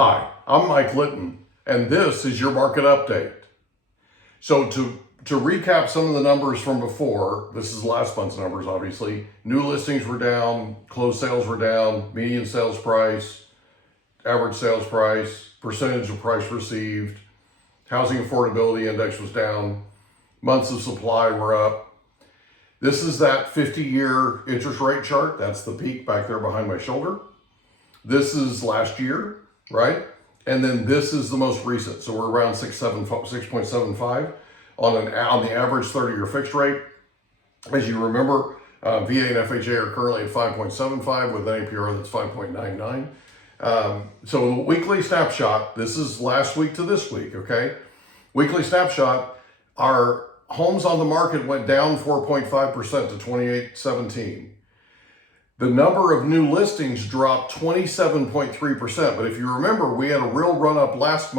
Hi, I'm Mike Litton, and this is your market update. So to recap some of the numbers from before, this is last month's numbers, obviously. New listings were down, closed sales were down, median sales price, average sales price, percentage of price received, housing affordability index was down, months of supply were up. This is that 50-year interest rate chart. That's the peak back there behind my shoulder. This is last year, right? And then this is the most recent. So we're around 6.75 on the average 30-year fixed rate. As you remember, VA and FHA are currently at 5.75 with an APR that's 5.99. So the weekly snapshot, this is last week to this week, okay? Weekly snapshot, our homes on the market went down 4.5% to 2817. The number of new listings dropped 27.3%. But if you remember, we had a real run up last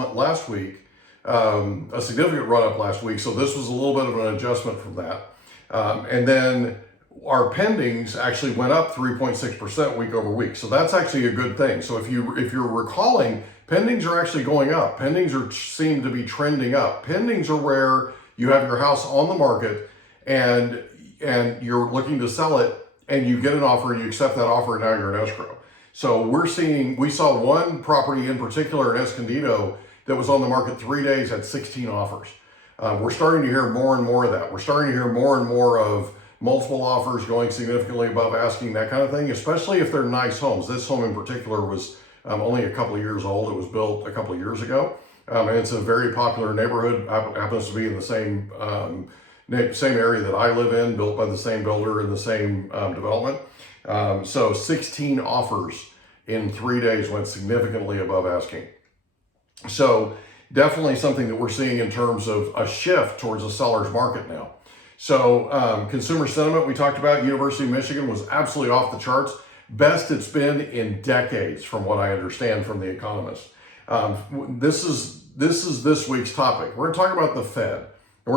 week, a significant run up last week. So this was a little bit of an adjustment from that. And then our pendings actually went up 3.6% week over week. So that's actually a good thing. So if you're recalling, pendings are actually going up. Pendings seem to be trending up. Pendings are where you have your house on the market and you're looking to sell it, and you get an offer and you accept that offer, and now you're in escrow. So we saw one property in particular in Escondido that was on the market 3 days, had 16 offers. We're starting to hear more and more of that. We're starting to hear more and more of multiple offers going significantly above asking, that kind of thing, especially if they're nice homes. This home in particular was only a couple of years old. It was built a couple of years ago. And it's a very popular neighborhood, happens to be in the same area that I live in, built by the same builder in the same development. So 16 offers in 3 days went significantly above asking. So definitely something that we're seeing in terms of a shift towards a seller's market now. So consumer sentiment, we talked about, University of Michigan was absolutely off the charts. Best it's been in decades from what I understand from The Economist. This is this week's topic. We're going to talk about the Fed. And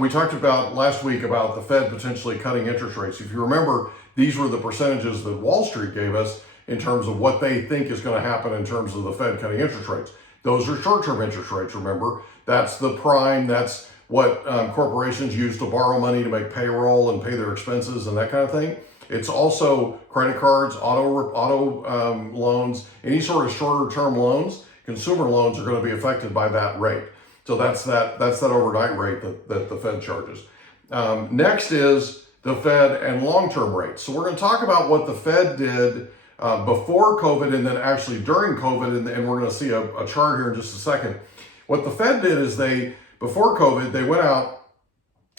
we talked about last week about the Fed potentially cutting interest rates. If you remember, these were the percentages that Wall Street gave us in terms of what they think is going to happen in terms of the Fed cutting interest rates. Those are short-term interest rates, remember. That's the prime, that's what corporations use to borrow money to make payroll and pay their expenses and that kind of thing. It's also credit cards, auto loans, any sort of shorter-term loans. Consumer loans are going to be affected by that rate. So that's that overnight rate that the Fed charges. Next is the Fed and long-term rates. So we're going to talk about what the Fed did before COVID and then actually during COVID, and we're going to see a chart here in just a second. What the Fed did is before COVID, they went out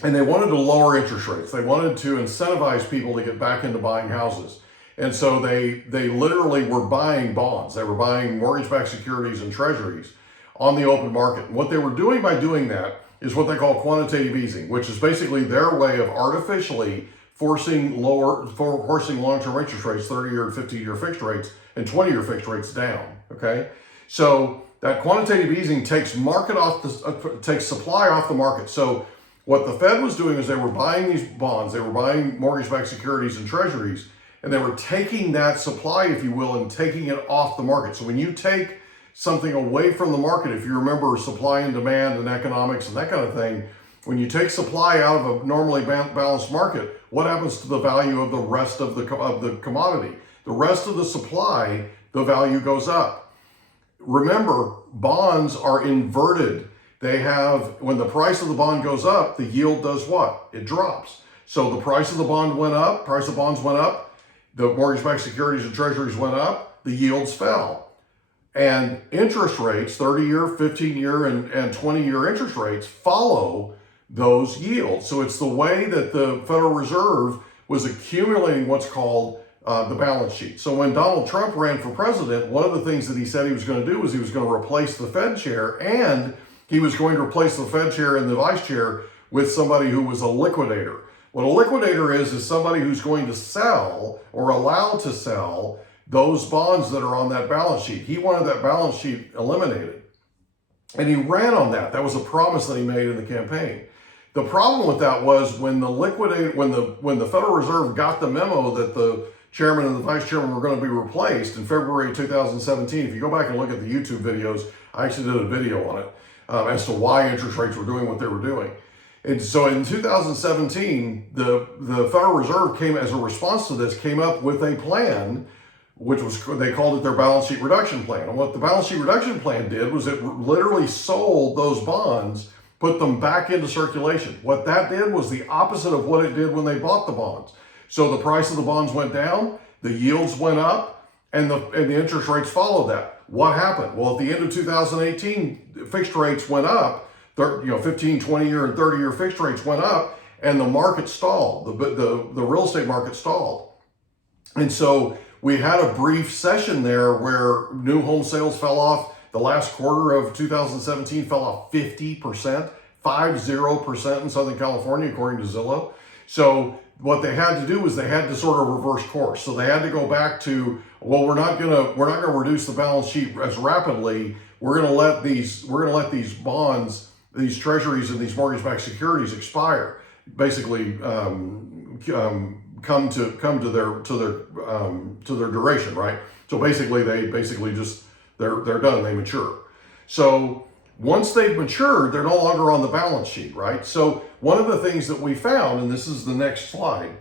and they wanted to lower interest rates. They wanted to incentivize people to get back into buying houses. And so they literally were buying bonds. They were buying mortgage-backed securities and treasuries on the open market. And what they were doing by doing that is what they call quantitative easing, which is basically their way of artificially forcing long-term interest rates, 30-year and 50-year fixed rates, and 20-year fixed rates down, okay? So that quantitative easing takes takes supply off the market. So what the Fed was doing is they were buying these bonds, they were buying mortgage-backed securities and treasuries, and they were taking that supply, if you will, and taking it off the market. So when you take something away from the market, if you remember supply and demand and economics and that kind of thing, when you take supply out of a normally balanced market, what happens to the value of the rest of the commodity? The rest of the supply, the value goes up. Remember, bonds are inverted. When the price of the bond goes up, the yield does what? It drops. So the price of the bond went up, price of bonds went up, the mortgage-backed securities and treasuries went up, the yields fell. And interest rates, 30-year, 15-year, and 20-year interest rates follow those yields. So it's the way that the Federal Reserve was accumulating what's called the balance sheet. So when Donald Trump ran for president, one of the things that he said he was going to do was he was going to replace the Fed chair, and he was going to replace the Fed chair and the vice chair with somebody who was a liquidator. What a liquidator is somebody who's going to sell or allow to sell those bonds that are on that balance sheet. He wanted that balance sheet eliminated. And he ran on that. That was a promise that he made in the campaign. The problem with that was when the Federal Reserve got the memo that the chairman and the vice chairman were going to be replaced in February 2017. If you go back and look at the YouTube videos, I actually did a video on it as to why interest rates were doing what they were doing. And so in 2017, the Federal Reserve came, as a response to this, came up with a plan, which was, they called it their balance sheet reduction plan. And what the balance sheet reduction plan did was it literally sold those bonds, put them back into circulation. What that did was the opposite of what it did when they bought the bonds. So the price of the bonds went down, the yields went up, and the interest rates followed that. What happened? Well, at the end of 2018, fixed rates went up, 15, 20-year, and 30-year fixed rates went up, and the market stalled. The real estate market stalled. And so we had a brief session there where new home sales fell off. The last quarter of 2017 fell off 50%, 50% in Southern California, according to Zillow. So what they had to do was they had to sort of reverse course. So they had to go back to, well, we're not gonna reduce the balance sheet as rapidly. We're gonna let these bonds, these treasuries, and these mortgage-backed securities expire. Basically, come to their duration, right? So basically, they're done. They mature. So once they've matured, they're no longer on the balance sheet, right? So one of the things that we found, and this is the next slide.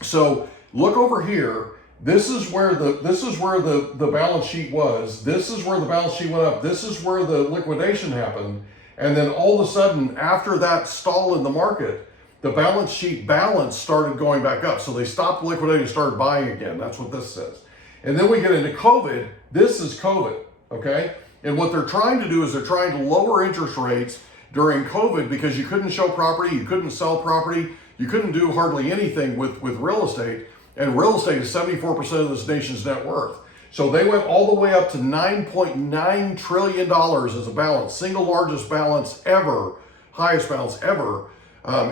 So look over here. This is where the balance sheet was. This is where the balance sheet went up. This is where the liquidation happened. And then all of a sudden, after that stall in the market, the balance sheet balance started going back up. So they stopped liquidating, started buying again. That's what this says. And then we get into COVID. This is COVID, okay? And what they're trying to do is they're trying to lower interest rates during COVID because you couldn't show property, you couldn't sell property, you couldn't do hardly anything with real estate. And real estate is 74% of this nation's net worth. So they went all the way up to $9.9 trillion as a balance, single largest balance ever, highest balance ever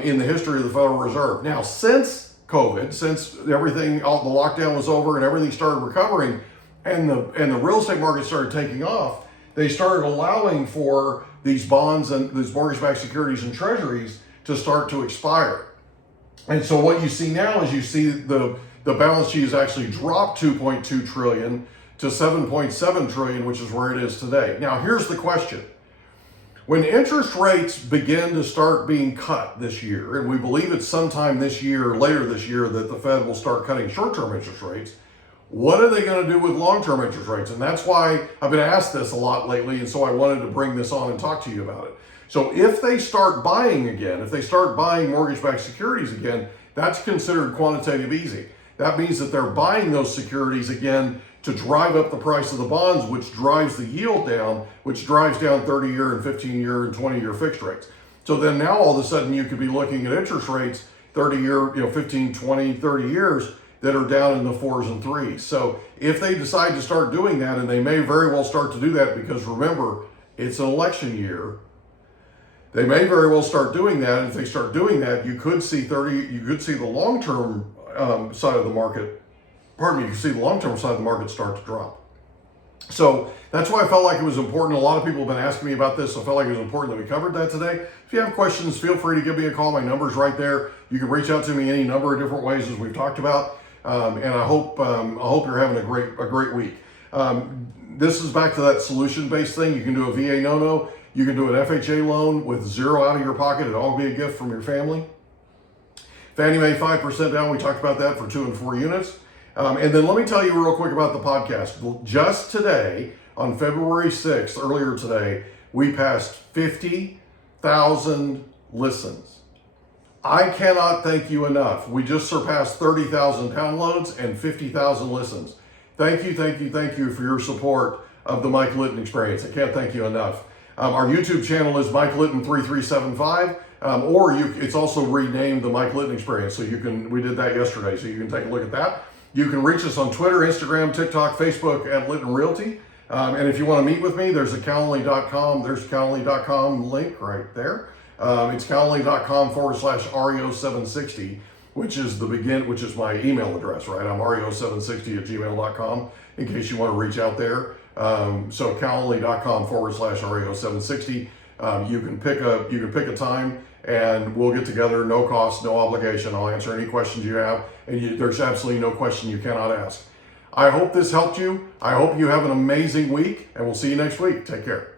in the history of the Federal Reserve. Now, since COVID, since everything, all the lockdown was over and everything started recovering and the real estate market started taking off, they started allowing for these bonds and these mortgage-backed securities and treasuries to start to expire. And so what you see now is you see the balance sheet has actually dropped 2.2 trillion to 7.7 trillion, which is where it is today. Now, here's the question. When interest rates begin to start being cut this year, and we believe it's sometime this year, later this year, that the Fed will start cutting short-term interest rates, what are they going to do with long-term interest rates? And that's why I've been asked this a lot lately, and so I wanted to bring this on and talk to you about it. So if they start buying again, if they start buying mortgage-backed securities again, that's considered quantitative easing. That means that they're buying those securities again to drive up the price of the bonds, which drives the yield down, which drives down 30-year and 15-year and 20-year fixed rates. So then now all of a sudden you could be looking at interest rates, 30-year, 15, 20, 30 years, that are down in the 4s and 3s. So if they decide to start doing that, and they may very well start to do that because remember, it's an election year, they may very well start doing that. And if they start doing that, you could see the long-term side of the market, you can see the long-term side of the market start to drop. So that's why I felt like it was important. A lot of people have been asking me about this, so I felt like it was important that we covered that today. If you have questions, feel free to give me a call. My number's right there. You can reach out to me any number of different ways as we've talked about. And I hope you're having a great week. This is back to that solution-based thing. You can do a VA no-no. You can do an FHA loan with zero out of your pocket. It'll all be a gift from your family. Fannie Mae 5% down. We talked about that for 2 and 4 units. And then let me tell you real quick about the podcast. Just today, on February 6th, earlier today, we passed 50,000 listens. I cannot thank you enough. We just surpassed 30,000 downloads and 50,000 listens. Thank you for your support of the Mike Litton Experience. I can't thank you enough. Our YouTube channel is Mike Litton 3375, it's also renamed the Mike Litton Experience. So we did that yesterday, so you can take a look at that. You can reach us on Twitter, Instagram, TikTok, Facebook at Litton Realty. And if you want to meet with me, there's a Calendly.com. There's a Calendly.com link right there. It's Calendly.com/REO760, which is my email address, right? I'm REO760@gmail.com in case you want to reach out there. So Calendly.com/REO760. You can pick a time and we'll get together, no cost, no obligation. I'll answer any questions you have, and there's absolutely no question you cannot ask. I hope this helped you. I hope you have an amazing week, and we'll see you next week. Take care.